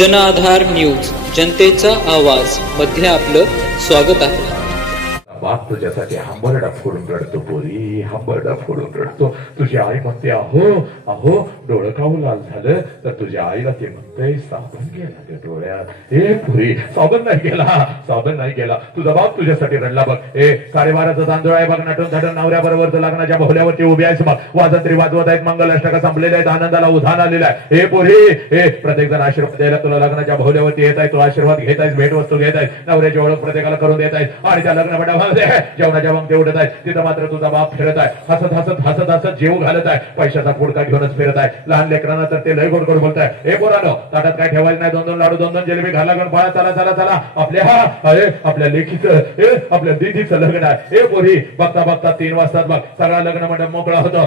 Jan Aadhaar news, जनतेचा आवाज मध्ये आपलं स्वागत आहे. बाप तुझ्यासाठी हंबरडा फोडून रडतो पोरी, हंबरडा फोडून रडतो. तुझी आई म्हणते अहो अहो डोळं काऊ लाल झालं तर तुझ्या आईला ते म्हणते साबण गेला त्या डोळ्यात. ए पुरी साबण नाही गेला, साबण नाही गेला. तुझा बाप तुझ्यासाठी रडला बघ. 12:30चा तांदूळ आहे बघ, नटून थटून नवऱ्या बरोबर लग्नाच्या बहुल्यावरती उभी आहेस बघ. वाजंत्री वाजवत आहेत, मंगलाष्टका संपलेले आहेत, आनंदाला उधाण आलेला आहे. ए पोरी प्रत्येक जण आशीर्वाद द्यायला तुला लग्नाच्या बहुल्यावरती येत आहे. तू आशीर्वाद घेत आहेस, भेटवस्तू घेत आहेस, नवऱ्याची ओळख प्रत्येकाला करून देत आहेस आणि त्या लग्न मंडपात जेवणाच्या मग ते उडत आहे. तिथं मात्र तुझा बाप फिरत आहे, हसत हसत हसत हसत जेव घालत आहे, पैशाचा पुडका घेऊनच फिरत आहे. लहान लेकरांना तर ते लय गोड गोड बोलत आहे. हे पोरानो ताटात काय ठेवायचं नाही, 2-2 लाडू 2-2 जिलेबी घाला घेऊन पळा, चला चला चला आपल्या लेखीचं आपल्या दीदीचं लग्न आहे. हे पोरी बघता बघता 3 वाजतात बघ, सगळा लग्न मंडप मोकळा होतं.